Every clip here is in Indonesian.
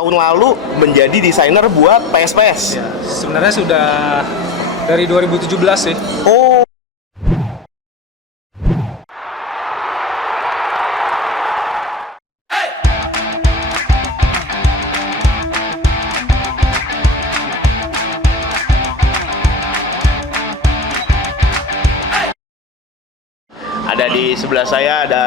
tahun lalu menjadi desainer buat PSPS. Ya, sebenarnya sudah dari 2017 sih. Oh, ada di sebelah saya ada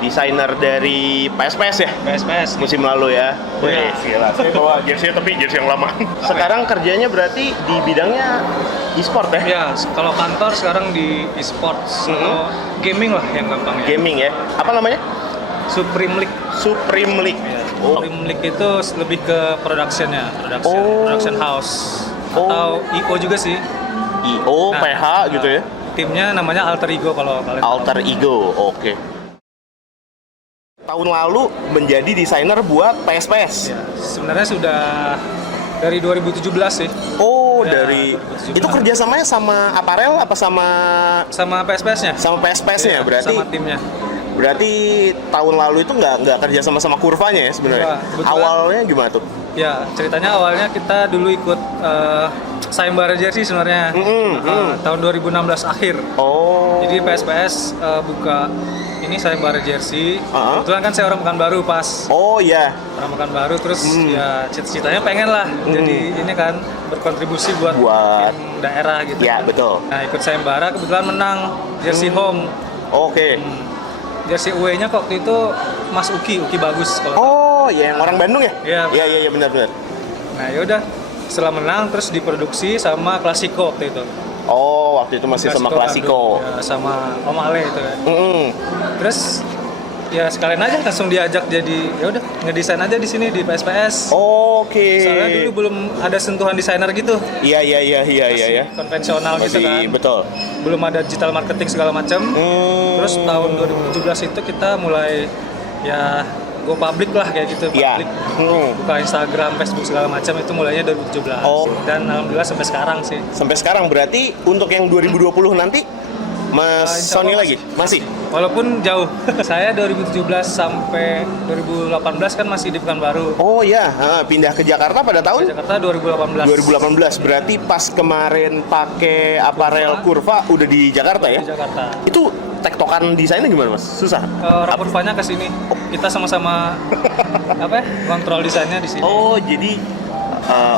desainer dari PSPS ya? PSPS. Musim lalu ya. Wih, gila. Saya bawa jersey tapi jersey yang lama. Sekarang kerjanya berarti di bidangnya e-sport ya? Ya, kalau kantor sekarang di e-sports atau gaming lah yang gampangnya. Gaming ya. Apa namanya? Supreme League. Supreme League. Ya, Oh. Supreme League itu lebih ke production-nya, Oh. production house Oh. atau IO juga sih. IO, Nah, PH gitu ya? Timnya namanya Alter Ego kalau kalian tahu. Alter Ego, oke. Tahun lalu menjadi desainer buat PSPS. Ya, sebenarnya sudah dari 2017 sih. Oh, Ya, dari 2017. itu kerjasamanya sama aparel apa sama PSPS-nya. sama PSPS-nya? Ya, Berarti sama timnya. berarti tahun lalu itu nggak kerja sama kurvanya ya sebenarnya. Wah, kebetulan- Awalnya gimana tuh? Ya, ceritanya awalnya kita dulu ikut sayembara jersey sebenarnya. Tahun 2016 akhir. Oh. Jadi PSPS buka ini sayembara jersey. Uh-huh. Kebetulan kan saya orang Pekanbaru pas. Oh iya. Orang Pekanbaru terus ya cita-citanya pengen lah jadi ini kan berkontribusi buat Buat- tim daerah gitu. Ya betul. Nah, ikut sayembara kebetulan menang jersey home. Oke. Jersey away-nya waktu itu Mas Uki bagus kalau tahu. Oh, ya yang orang Bandung ya? Iya. Iya benar. Nah, yaudah setelah menang terus diproduksi sama Klasiko waktu itu. Oh, waktu itu masih sama Klasiko. Bandung. Ya, sama Om Ale itu kan. Mm-mm. Terus ya sekalian aja langsung diajak jadi ya udah ngedesain aja di sini di PSPS. Oke. Soalnya dulu belum ada sentuhan desainer gitu. Iya ya. Konvensional gitu kan. Betul. Belum ada digital marketing segala macam. Terus tahun 2017 itu kita mulai ya go public lah kayak gitu, Iya. public. Buka Instagram, Facebook segala macam itu mulainya 2017. Oh. Dan alhamdulillah sampai sekarang sih. Sampai sekarang berarti untuk yang 2020 nanti Mas Insya Sony Allah lagi? Masih? Walaupun jauh. Saya 2017 sampai 2018 kan masih di Pekanbaru. Oh ya, pindah ke Jakarta pada Ke tahun Jakarta 2018. 2018. Berarti pas kemarin pakai aparel kurva udah di Jakarta ya? Di Jakarta. Itu tektokan desainnya gimana Mas? Susah? Orang kurvanya ke sini. Kita sama-sama kontrol desainnya di sini. Oh, jadi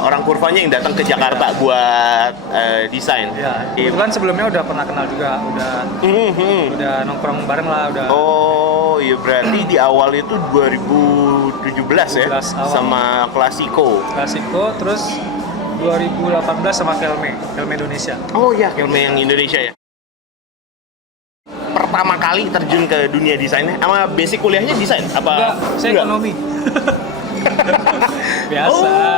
orang kurvanya yang datang ke Jakarta buat desain. Ya, kebetulan sebelumnya udah pernah kenal juga, udah nongkrong bareng lah, udah. Oh, iya berarti di awal itu 2017 ya 17 awal. sama Klasiko. Klasiko, terus 2018 sama Kelme Indonesia. Oh iya, Kelme yang Indonesia ya. Pertama kali terjun ke dunia desainnya, sama basic kuliahnya desain apa? Enggak, saya Enggak? ekonomi. Biasa.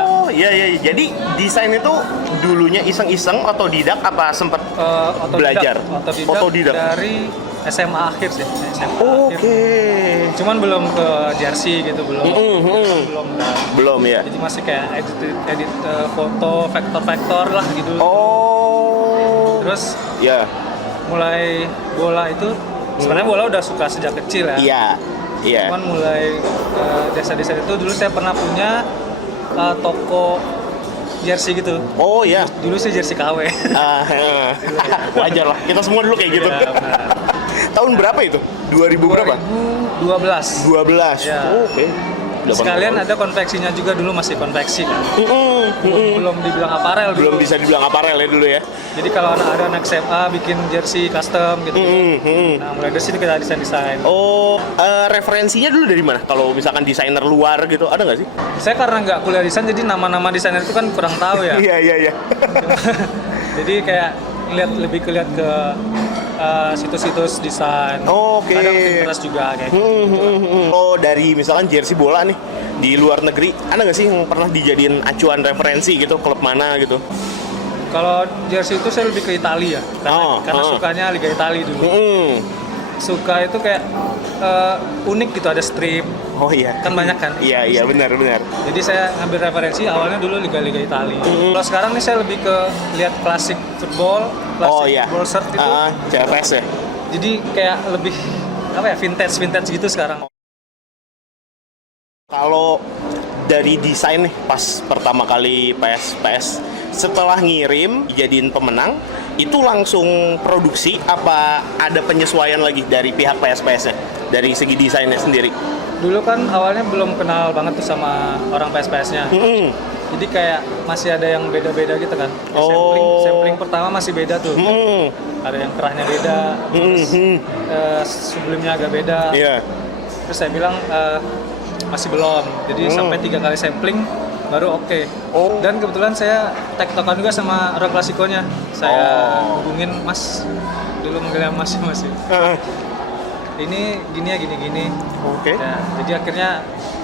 Oh, iya. Jadi desain itu dulunya iseng-iseng otodidak apa sempat belajar? Otodidak. Dari SMA akhir sih. SMA Oke. akhir. Cuman belum ke jersey gitu, belum. Belum. Belum ya. Jadi masih kayak edit foto, vektor-vektor lah gitu. Oh. Terus Ya. mulai bola itu sebenarnya bola udah suka sejak kecil ya. Iya. Cuman mulai desa-desa itu dulu saya pernah punya toko jersey gitu. Oh ya. Dulu sih jersey KW. Wajar lah. Kita semua dulu kayak gitu. Iya, benar. Tahun berapa itu? 2000 berapa? 2012. 12. Ya. Oh, oke. Sekalian ada konveksinya juga, dulu masih konveksi kan. Belum dibilang aparel Belum dulu. bisa dibilang aparel ya dulu ya. Jadi kalau ada anak SMA bikin jersey custom gitu. Nah, mulai dari sini kita desain-desain. Oh, referensinya dulu dari mana? Kalau misalkan desainer luar gitu, ada nggak sih? Saya karena nggak kuliah desain, jadi nama-nama desainer itu kan kurang tahu ya. Iya. Jadi kayak lebih lihat ke situs-situs desain. Oke. Kadang Pinterest juga kayak gitu. Oh, dari misalkan jersey bola nih di luar negeri, ada nggak sih yang pernah dijadiin acuan referensi gitu, klub mana gitu? Kalau jersey itu saya lebih ke Italia ya, karena sukanya Liga Italia dulu. Suka itu kayak unik gitu, ada strip. Oh iya. Kan banyak kan? Iya benar. Jadi saya ngambil referensi awalnya dulu Liga Italia. Kalau sekarang nih saya lebih ke lihat klasik football, football shirt itu. CFS ya. Jadi kayak lebih vintage gitu sekarang. Kalau dari desain nih pas pertama kali PS setelah ngirim jadiin pemenang itu langsung produksi apa ada penyesuaian lagi dari pihak PS-nya dari segi desainnya sendiri? Dulu kan awalnya belum kenal banget tuh sama orang PS-nya. Jadi kayak masih ada yang beda-beda gitu kan. Sampling pertama masih beda tuh. Ada yang kerahnya beda, terus sebelumnya agak beda. Terus saya bilang masih belum. Jadi sampai 3 kali sampling baru oke. Dan kebetulan saya tektokan juga sama orang klasikonya. Saya hubungin Mas, dulu manggilnya Mas. Ini gini ya, gini. Ya, jadi akhirnya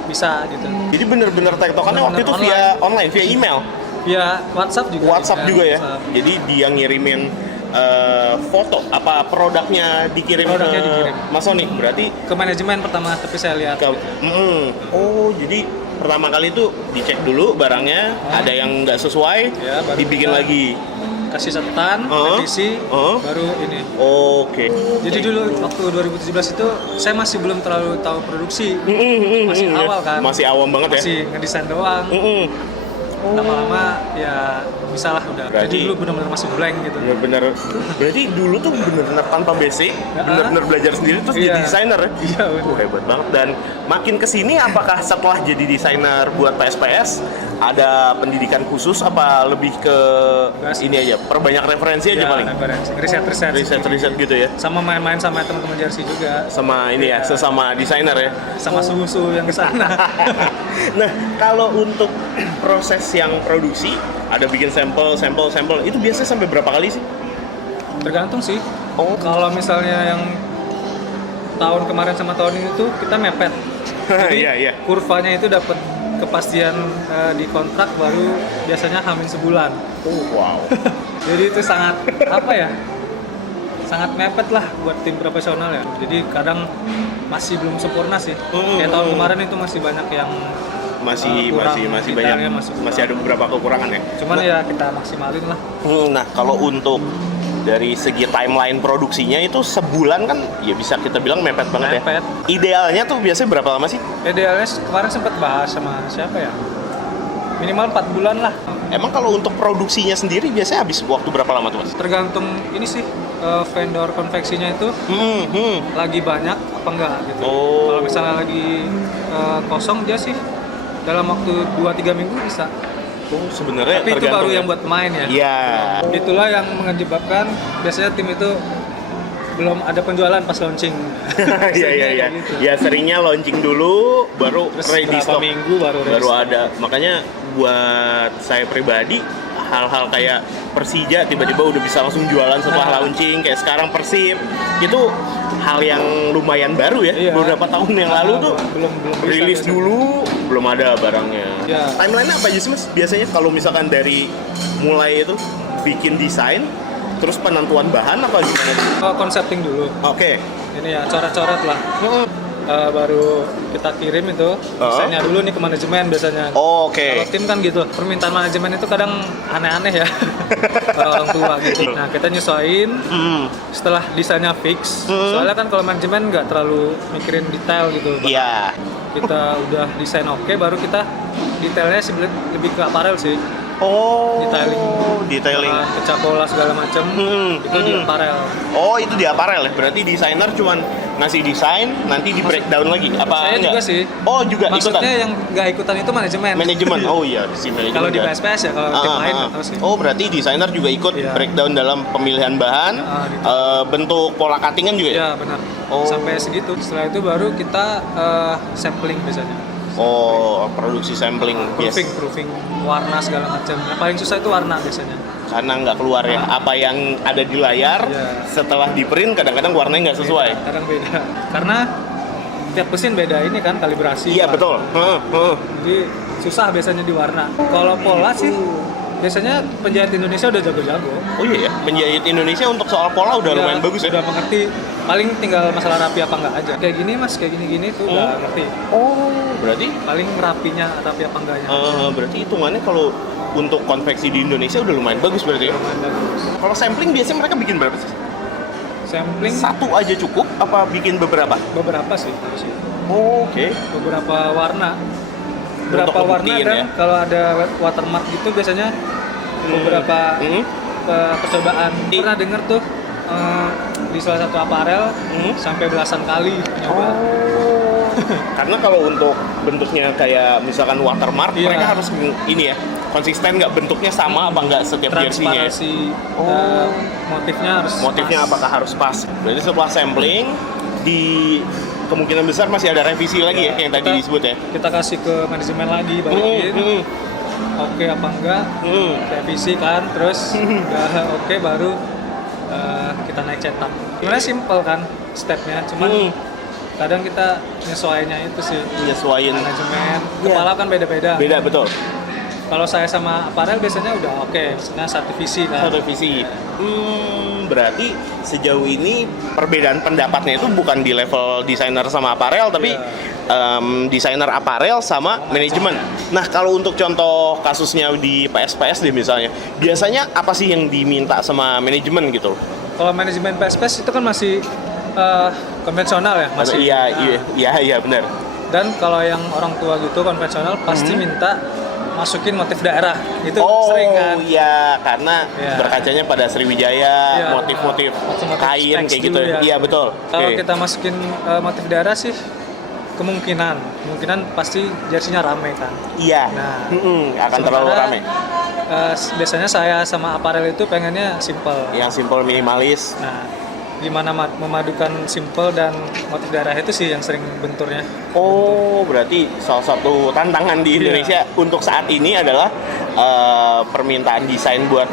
bisa gitu. Jadi bener-bener tektokannya waktu itu via online, via email? Via WhatsApp juga. WhatsApp juga ya? WhatsApp. Jadi dia ngirimin foto, apa produknya dikirim ke Mas Sony? Berarti ke manajemen pertama, tapi saya lihat. Oh, jadi pertama kali itu dicek dulu barangnya, ada yang nggak sesuai, ya, dibikin lagi. Kasih catatan, revisi, baru ini. Jadi dulu waktu 2017 itu saya masih belum terlalu tahu produksi, masih awal kan. Masih awam banget ya. Masih ngedesain doang. Lama-lama ya bisa lah udah. Jadi dulu benar-benar masih blank gitu. Bener-bener. Berarti dulu tuh bener-bener tanpa basic, bener-bener belajar sendiri terus jadi desainer. Iya bener. Hebat banget. Dan makin kesini apakah setelah jadi desainer buat PS ada pendidikan khusus apa lebih ke ini aja, perbanyak referensi aja paling? Riset gitu ya? Sama main-main sama teman-teman jersey juga. Sama ini ya, sesama desainer ya? Sama suhu-suhu yang kesana. Nah, kalau untuk proses yang produksi, ada bikin sampel, itu biasanya sampai berapa kali sih? Tergantung sih. Kalau misalnya yang tahun kemarin sama tahun ini tuh kita mepet. Jadi kurvanya itu dapat kepastian di kontrak baru biasanya hamin sebulan. Wow. Jadi itu sangat sangat mepet lah buat tim profesional ya. Jadi kadang masih belum sempurna sih. Kayak tahun kemarin itu masih banyak yang masih banyak, masih ada beberapa kekurangan ya. Cuman ya kita maksimalin lah. Nah, kalau untuk dari segi timeline produksinya itu sebulan kan ya bisa kita bilang mepet banget ya. Idealnya tuh biasanya berapa lama sih? Idealnya kemarin sempat bahas sama siapa ya? Minimal 4 bulan lah. Emang kalau untuk produksinya sendiri biasanya habis waktu berapa lama tuh Mas? Tergantung ini sih vendor konveksinya itu lagi banyak apa enggak gitu. Kalau misalnya lagi kosong dia sih dalam waktu 2-3 minggu bisa. Sebenarnya tapi itu baru yang buat pemain ya. Iya. Itulah yang menyebabkan biasanya tim itu belum ada penjualan pas launching. Iya. Gitu. Ya seringnya launching dulu, baru ready stock minggu baru ada. Makanya buat saya pribadi hal-hal kayak Persija tiba-tiba udah bisa langsung jualan setelah launching, kayak sekarang Persib itu hal yang lumayan baru ya. Beberapa tahun yang lalu tuh belum rilis dulu belum ada barangnya. Timeline apa aja sih Mas biasanya kalau misalkan dari mulai itu bikin desain terus penentuan bahan apa gimana? Konsepting dulu. Ini ya coret-coret lah. Baru kita kirim itu desainnya dulu nih ke manajemen biasanya. Kalau tim kan gitu, permintaan manajemen itu kadang aneh-aneh ya. Orang tua gitu. Nah kita nyesuaiin setelah desainnya fix. Soalnya kan kalau manajemen nggak terlalu mikirin detail gitu. Iya. Kita udah desain baru kita detailnya sih lebih ke aparel sih. Detailing. Kecap bola segala macam itu di aparel. Itu di aparel ya. Berarti desainer cuman ngasih desain nanti di breakdown lagi apa? Saya enggak? Juga sih. Juga maksudnya ikutan. Yang nggak ikutan itu manajemen. Iya si manajemen. Kalau di PS ya, kalau tim lain nggak tahu sih. Berarti desainer juga ikut breakdown dalam pemilihan bahan, bentuk pola cuttingan juga ya? Iya benar. Sampai segitu. Setelah itu baru kita sampling biasanya. Produksi sampling, proofing, warna segala macam. Yang paling susah itu warna biasanya. Karena nggak keluar ya, apa yang ada di layar setelah di print kadang-kadang warnanya nggak sesuai. Kadang beda. Karena tiap mesin beda ini kan kalibrasi. Iya betul. Jadi susah biasanya di warna. Kalau pola sih biasanya penjahit Indonesia udah jago-jago. Iya ya, penjahit Indonesia untuk soal pola udah lumayan bagus ya. Udah mengerti. Paling tinggal masalah rapi apa enggak aja. Kayak gini Mas, kayak gini tuh udah ngerti. Berarti paling rapinya rapi apa enggaknya. Berarti hitungannya kalau untuk konveksi di Indonesia udah lumayan bagus berarti ya. Kalau sampling biasanya mereka bikin berapa sih? Sampling satu aja cukup apa bikin beberapa? Beberapa sih. Oke. Beberapa warna. berapa untuk warna ngebuktiin dan ya. kalau ada watermark gitu biasanya beberapa percobaan. Pernah denger tuh di salah satu aparel sampai belasan kali nyoba. Karena kalau untuk bentuknya kayak misalkan watermark, Iya. mereka harus ini ya, konsisten nggak bentuknya sama apa nggak setiap jersey-nya. ya? Transparansi motifnya harus Motifnya pas. apakah harus pas? Berarti setelah sampling di kemungkinan besar masih ada revisi lagi ya yang tadi Kita- disebut ya. Kita kasih ke manajemen lagi, balikin. Oke apa enggak, revisi kan, terus udah oke baru kita naik cetak. Sebenarnya simple kan stepnya, cuman kadang kita nyesuainya itu sih Nyesuaiin. manajemen, kepala kan beda-beda. Beda betul. Kalau saya sama aparel biasanya udah oke, maksudnya satu visi kan. Satu visi. Berarti sejauh ini perbedaan pendapatnya itu bukan di level desainer sama aparel, tapi desainer aparel sama manajemen. Nah, kalau untuk contoh kasusnya di PSPS deh misalnya, biasanya apa sih yang diminta sama manajemen gitu? Kalau manajemen PSPS itu kan masih konvensional ya, masih. Iya benar. Dan kalau yang orang tua gitu konvensional pasti minta masukin motif daerah. Itu sering kan. Iya, karena Iya. berkacanya pada Sriwijaya, Iya, motif-motif motif-motif kain specs kayak gitu. dulu ya. Iya, betul. Kalau Oke. kita masukin motif daerah sih kemungkinan pasti jersinya rame kan. Iya. Nah, akan terlalu sementara, rame. Biasanya saya sama aparel itu pengennya simple. Yang simple minimalis. Nah, gimana memadukan simple dan motif daerah itu sih yang sering benturnya. Oh, berarti salah satu tantangan di Indonesia untuk saat ini adalah permintaan desain buat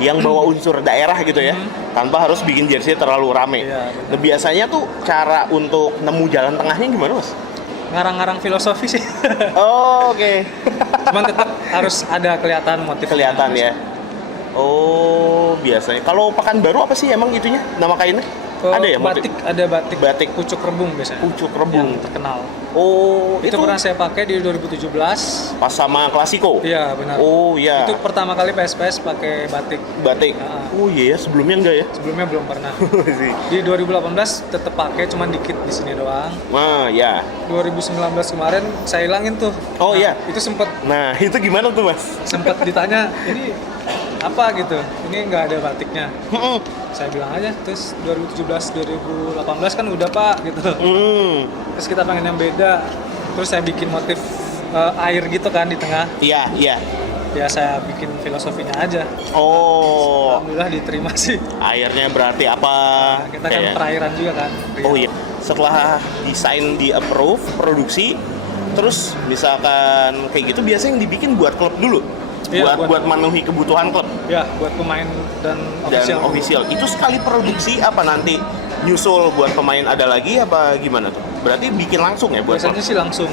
yang bawa unsur daerah gitu ya, tanpa harus bikin jersey terlalu rame. Iya, Nah, biasanya tuh cara untuk nemu jalan tengahnya gimana, Mas? Ngarang-ngarang filosofi sih. Oh, oke. Cuman tetap harus ada kelihatan motif. Kelihatan ya. Oh, biasanya. Kalau Pekanbaru apa sih emang itunya? Nama kainnya? Ada ya motif? Batik, ada batik. Batik. Pucuk rebung biasanya. Pucuk rebung. Yang terkenal. Oh, Itu pernah saya pakai di 2017. pas sama Klasiko. Iya, benar. Oh, iya. Itu pertama kali PSPS pakai batik. Batik. Ah. Oh iya ya, sebelumnya enggak ya? Sebelumnya belum pernah. Sih. Di 2018 tetap pakai, cuman dikit di sini doang. Nah, ya. 2019 kemarin saya hilangin tuh. Oh, iya. Itu sempet Nah, itu gimana tuh, Mas? ditanya ini apa gitu. Ini nggak ada batiknya. Hmm. Saya bilang aja, terus 2017 2018 kan udah Pak gitu. Terus kita pengen yang beda. Terus saya bikin motif air gitu kan di tengah. Iya, iya. Ya saya bikin filosofinya aja. Oh, Alhamdulillah diterima sih. airnya berarti apa? Nah, kita kan Kayak- perairan juga kan. Oh iya. Setelah desain di approve, produksi, terus misalkan kayak gitu biasanya yang dibikin buat klub dulu. Iya, buat memenuhi kebutuhan klub Ya, buat pemain dan dan official. official. Itu sekali produksi apa nanti nyusul buat pemain ada lagi apa gimana tuh? Berarti bikin langsung ya buat Biasanya klub? sih langsung.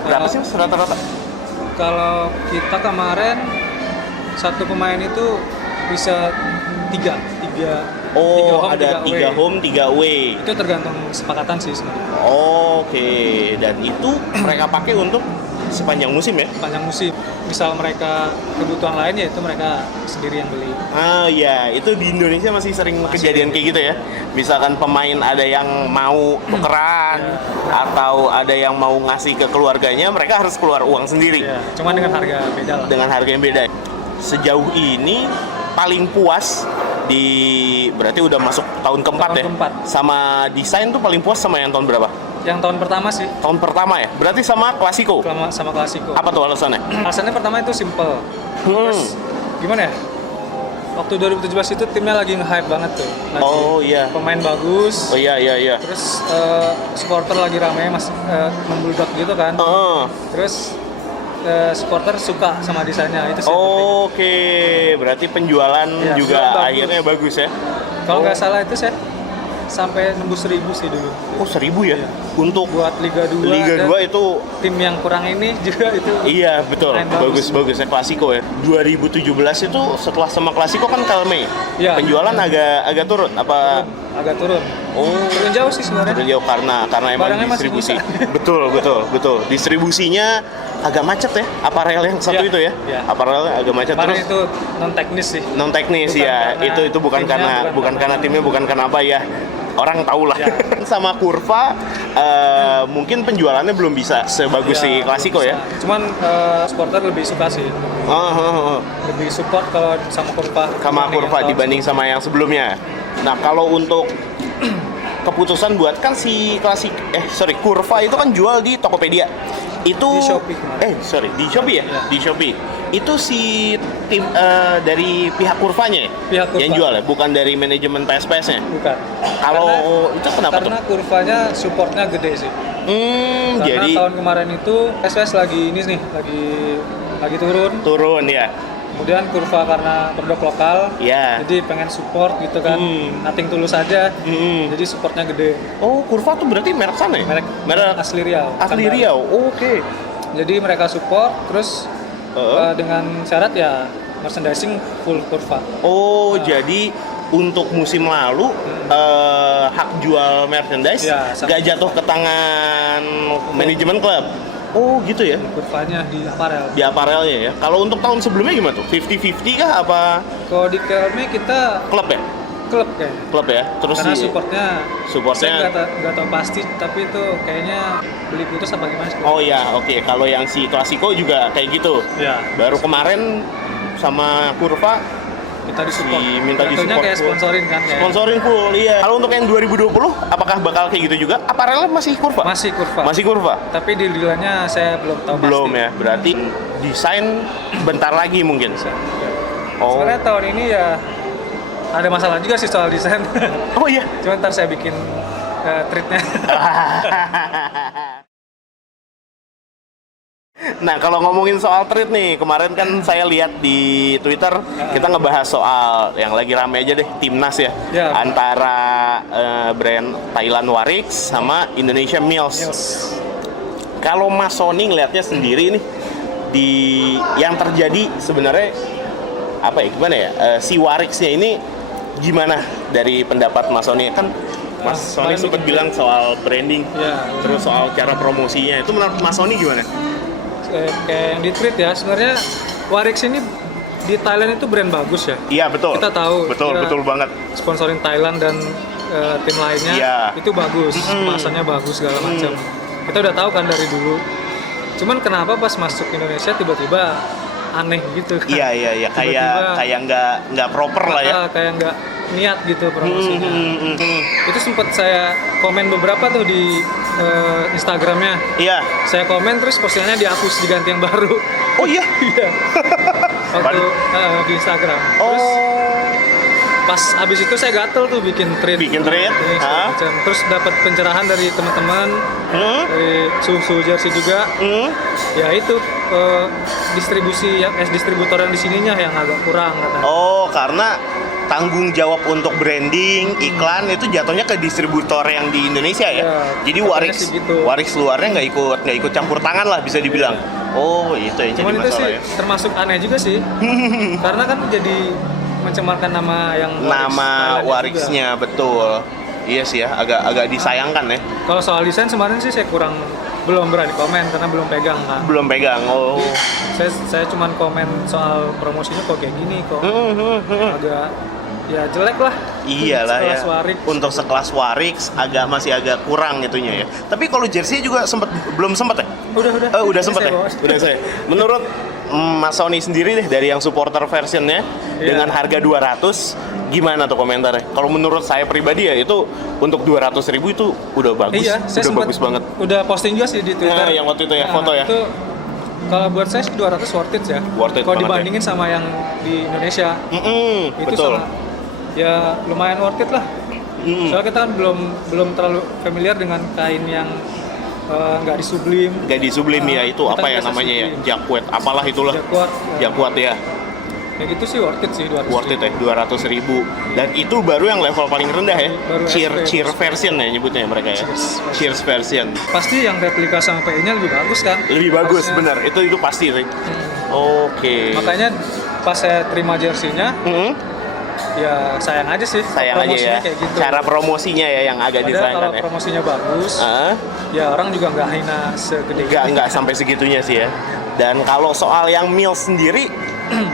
Berapa sih Mas, rata-rata? Kalau kita kemarin satu pemain itu bisa tiga Oh, home, ada 3 away. home, 3 away. Itu tergantung kesepakatan sih sebenarnya. Oke, dan itu mereka pakai untuk sepanjang musim ya? Panjang musim. Misal mereka kebutuhan lain ya itu mereka sendiri yang beli. Ah ya, itu di Indonesia masih sering kejadian kayak gitu ya. Misalkan pemain ada yang mau tukeran atau ada yang mau ngasih ke keluarganya, mereka harus keluar uang sendiri Ya, cuman dengan harga beda lah. dengan harga yang beda. Sejauh ini paling puas berarti udah masuk tahun keempat Tahun ya. keempat. Sama desain tuh paling puas sama yang tahun berapa? Yang tahun pertama sih Tahun pertama ya. Berarti sama Klasiko. sama Klasiko. Apa tuh alasannya? Alasannya pertama itu simple. Terus gimana ya? Waktu 2017 itu timnya lagi nge-hype banget tuh. Lagi Oh iya. pemain bagus. Oh iya iya iya. Terus supporter lagi rame membludak gitu kan. Terus supporter suka sama desainnya itu sih. yang penting. Oke, berarti penjualan Ya, juga bagus. akhirnya bagus ya. Kalau nggak salah itu saya sampai nembus 1.000 sih dulu. Oh 1.000 ya? Iya. Untuk Buat Liga 2 Liga dan 2 itu tim yang kurang ini juga itu. iya betul, Main bagus. bagus-bagusnya Klasiko ya. 2017 itu setelah sama Klasiko kan Kalme. Iya. Penjualan agak turun apa? Agak turun. Oh, Turun jauh sih sebenarnya. turun jauh karena emang Barangnya masih distribusi. bisa. betul. Distribusinya agak macet ya. Aparel yang satu Iya, itu ya. iya. Aparelnya agak macet Kemarin terus. itu non teknis sih. Non teknis Bukan ya. karena Itu bukan timnya, karena bukan karena timnya, bukan karena apa ya. orang tahu lah. Ya. Sama Curva mungkin penjualannya belum bisa sebagus si Classico ya. Cuman supporter lebih suka sih. Lebih support kalau sama Curva. Sama Curva dibanding sama yang sebelumnya. Nah, kalau untuk keputusan buat kan si Curva itu kan jual di Tokopedia. Itu Di Shopee kemarin. di Shopee ya? Ya. Di Shopee. Itu si tim dari pihak Curvanya ya? Pihak Curva. Yang jual ya, bukan dari manajemen PSPS-nya. Bukan. Kalau itu kenapa Karena tuh? Curvanya supportnya gede sih. Karena Jadi tahun kemarin itu PSPS lagi ini nih, lagi turun. turun ya. Kemudian Curva karena produk lokal, Ya. jadi pengen support gitu kan, nothing tulus aja. Jadi supportnya gede. Oh, Curva tuh berarti merek sana ya? Merek asli Riau. Asli Kan Riau. Oke. Jadi mereka support, terus dengan syarat ya merchandising full Curva. Oh, jadi untuk musim lalu hak jual merchandise Ya, sama. gak jatuh ke tangan manajemen klub. Oh, gitu ya. Curvanya di aparel. Di aparelnya ya. Kalau untuk tahun sebelumnya gimana tuh? 50-50 kah apa Kalau di KLM kita klub ya? klub kayak. Klub ya. Terus Karena si- supportnya saya nggak tahu pasti, tapi itu kayaknya beli putus apa gimana sih? Oh ya, oke. Kalau yang si Classico juga kayak gitu. Ya. Baru kemarin sama Curva Minta disupport. minta Jatuhnya disupport kayak full. sponsorin kan kayak. Sponsorin full, iya. Kalau untuk yang 2020, apakah bakal kayak gitu juga? Aparelnya masih Curva? Masih Curva. Masih Curva? Tapi deal-dealnya saya belum tahu Belum pasti. ya, berarti desain bentar lagi mungkin. Oh. Sebenarnya tahun ini ya ada masalah juga sih soal desain. Oh iya. Cuma ntar saya bikin treatnya. Nah, kalau ngomongin soal treat nih, kemarin kan saya lihat di Twitter kita ngebahas soal yang lagi rame aja deh, timnas ya, Ya. antara brand Thailand Warix sama Indonesia Mills. Kalau Mas Sony ngelihatnya sendiri nih di yang terjadi sebenarnya apa ya, gimana ya, si Warixnya ini gimana dari pendapat Mas Sony? Kan Mas Sony paling sempat bikin bilang soal branding, Ya. terus soal cara promosinya, itu menurut Mas Sony gimana? Kayak yang di tweet ya, sebenarnya Warix ini di Thailand itu brand bagus ya. Iya, betul. Kita tahu. Betul, Kita betul banget. Sponsorin Thailand dan tim lainnya Iya. itu bagus, kemasannya bagus segala macam. Kita udah tahu kan dari dulu. Cuman kenapa pas masuk Indonesia tiba-tiba aneh gitu kan? Iya, Tiba-tiba, kayak nggak proper lah ya. kayak nggak niat gitu promosinya. Itu sempat saya komen beberapa tuh di Instagramnya. Iya. Saya komen terus postingannya dihapus diganti yang baru. Oh iya. Iya. Waktu di Instagram. Terus pas abis itu saya gatel tuh bikin thread. Bikin thread? Ini segala Hah? macam. Terus dapat pencerahan dari teman-teman dari suhu jersey juga. Ya itu distributor yang di sininya yang agak kurang katanya. Oh, karena tanggung jawab untuk branding, iklan itu jatuhnya ke distributor yang di Indonesia ya. Ya, Jadi katanya Warix sih gitu. Warix luarnya nggak ikut campur tangan lah bisa dibilang. Oh, itu ya jadi Cuman itu masalah sih ya. termasuk aneh juga sih. Karena kan jadi mencemarkan nama yang Nama Thailandnya Warixnya betul. Iya sih ya, agak disayangkan ya. juga. Kalau soal desain kemarin sih saya belum berani komen karena belum pegang kan. Belum pegang. Oh. Saya cuman komen soal promosinya kok kayak gini kok agak ya jelek lah. Iyalah ya. Sekelas Warix. Untuk sekelas Warix masih agak kurang itunya ya. Tapi kalau jersey juga belum sempet ya? Udah sempet ya? Udah saya. Menurut Mas Sony sendiri deh dari yang supporter versionnya dengan harga 200 gimana tuh komentarnya? Kalau menurut saya pribadi ya itu untuk 200.000 itu udah bagus. Iya, saya udah sempat bagus banget. udah posting juga sih di Twitter. Nah, yang waktu itu ya, foto ya. Itu kalau buat saya 200 worth it ya. Worth it Kalau banget dibandingin sama yang di Indonesia itu betul. sama ya lumayan worth it lah. Soalnya kita kan belum terlalu familiar dengan kain yang nggak disublim. Gak disublim ya, itu kita apa ya biasa namanya ya? sublim. Jakwet, apalah itulah. Jakwat ya. Ya gitu sih worth it sih 200. Worth it ya, 200.000. Dan itu baru yang level paling rendah ya. Baru Cheer SP. version ya nyebutnya mereka ya. Cheers version. Pasti yang replika sama PE-nya lebih bagus kan? Lebih bagus, Harusnya. benar. Itu pasti sih. Oke. Makanya pas saya terima jersey-nya, ya sayang aja sih. Sayang aja promosinya ya. Kayak gitu. Cara promosinya ya yang agak Padahal disayangkan kalau ya. promosinya bagus, ya orang juga nggak hina segede Nggak sampai segitunya sih ya. Dan kalau soal yang meal sendiri,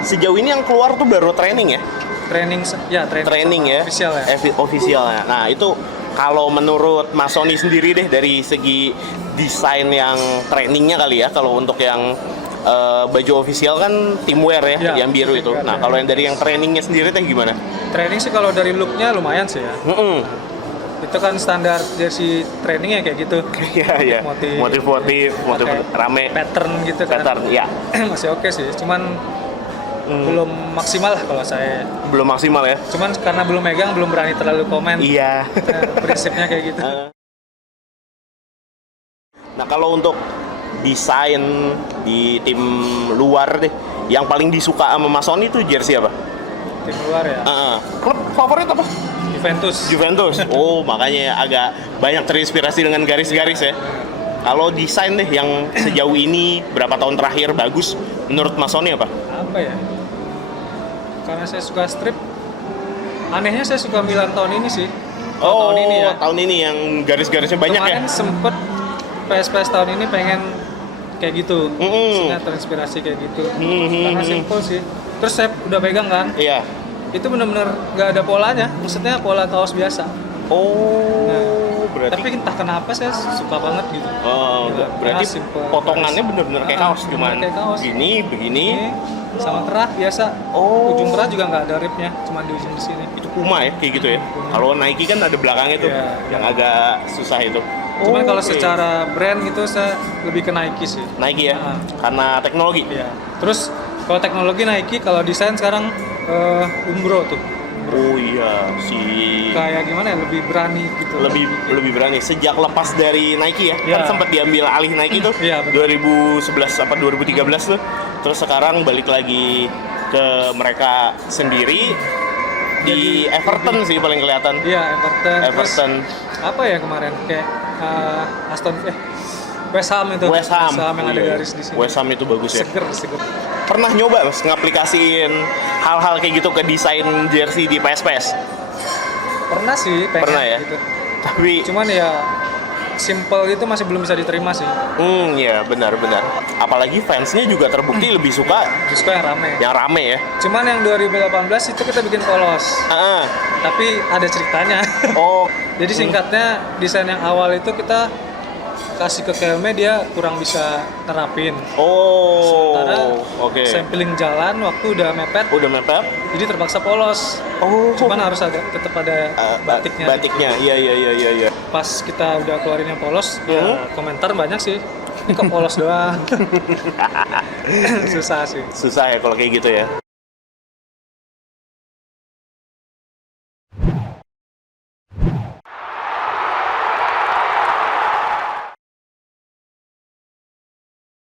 sejauh ini yang keluar tuh baru training ya. training Training sama ya. official ya. Officialnya. Nah itu Kalau menurut Mas Sony sendiri deh, dari segi desain yang trainingnya kali ya, kalau untuk yang baju official kan teamwear ya, Ya, yang biru itu. teamwear, Nah, ya. kalau yang dari yang trainingnya sendiri teh gimana? Training sih kalau dari looknya lumayan sih ya. Mm-mm. Itu kan standar jersey trainingnya kayak gitu. Iya, iya. Motif Motif pakai rame. pattern gitu kan. Pattern, ya. Masih oke sih, cuman belum maksimal lah kalau saya. Belum maksimal ya? Cuman karena belum megang, belum berani terlalu komen. Iya. Prinsipnya kayak gitu. Nah, kalau untuk desain di tim luar deh, yang paling disuka sama Mas Sony itu jersey apa? Tim luar ya. Klub favorit apa? Juventus. Juventus. Oh, makanya agak banyak terinspirasi dengan garis-garis ya. Kalau desain deh yang sejauh ini berapa tahun terakhir bagus menurut Mas Sony apa? Apa ya? Karena saya suka strip. Anehnya saya suka Milan tahun ini sih. Oh, tahun ini ya. tahun ini yang garis-garisnya banyak Kemarin ya? sempet PS tahun ini pengen kayak gitu. Mm-mm. Maksudnya terinspirasi kayak gitu. Mm-mm. Karena simple sih. Terus saya udah pegang kan. Iya. Itu bener-bener nggak ada polanya. Maksudnya pola kaos biasa. Oh, berarti. Tapi entah kenapa saya suka banget gitu. Oh, berarti Karena simple. potongannya bener-bener kayak kaos, Bener cuman kayak kaos. begini, begini. Ini sama kerah biasa. Oh. Ujung kerah juga nggak ada ribnya, cuma di ujung di sini. Itu Puma ya, kayak gitu ya. Puma. Kalau Nike kan ada belakangnya tuh, Iya, yang agak susah itu. Cuman kalau oke. secara brand gitu saya lebih ke Nike sih. Nike ya, Ah. karena teknologi. Iya. Terus kalau teknologi Nike, kalau desain sekarang Umbro tuh. Oh iya, Kayak gimana ya, lebih berani gitu. lebih berani sejak lepas dari Nike ya. Iya. Kan sempat diambil alih Nike tuh. Iya, betul. 2011 apa 2013 tuh. Terus sekarang balik lagi ke mereka sendiri di Everton sih paling kelihatan. Iya, Everton. Terus Everton. apa ya kemarin kayak West Ham itu. West Ham. yang ada Iya. garis di sini. West Ham itu bagus ya. Seger. Pernah nyoba Mas ngaplikasiin hal-hal kayak gitu ke desain jersey di PS? Pernah sih pengen Pernah ya? gitu. Tapi Cuman ya simple itu masih belum bisa diterima sih. ya benar. Apalagi fansnya juga terbukti lebih suka Justru yang rame. yang rame ya. Cuman yang 2018 itu kita bikin polos. Ah, Tapi ada ceritanya. oh, Jadi singkatnya desain yang awal itu kita kasih ke Kelme, dia kurang bisa nerapin. Sementara oke. sampling jalan waktu udah mepet, Udah mepet. jadi terpaksa polos. Oh, Cuman harus tetap ada batiknya. Batiknya, iya. Pas kita udah keluarin yang polos, ya Hmm. komentar banyak sih. Ini kok polos doang. Susah sih. Susah ya kalau kayak gitu ya.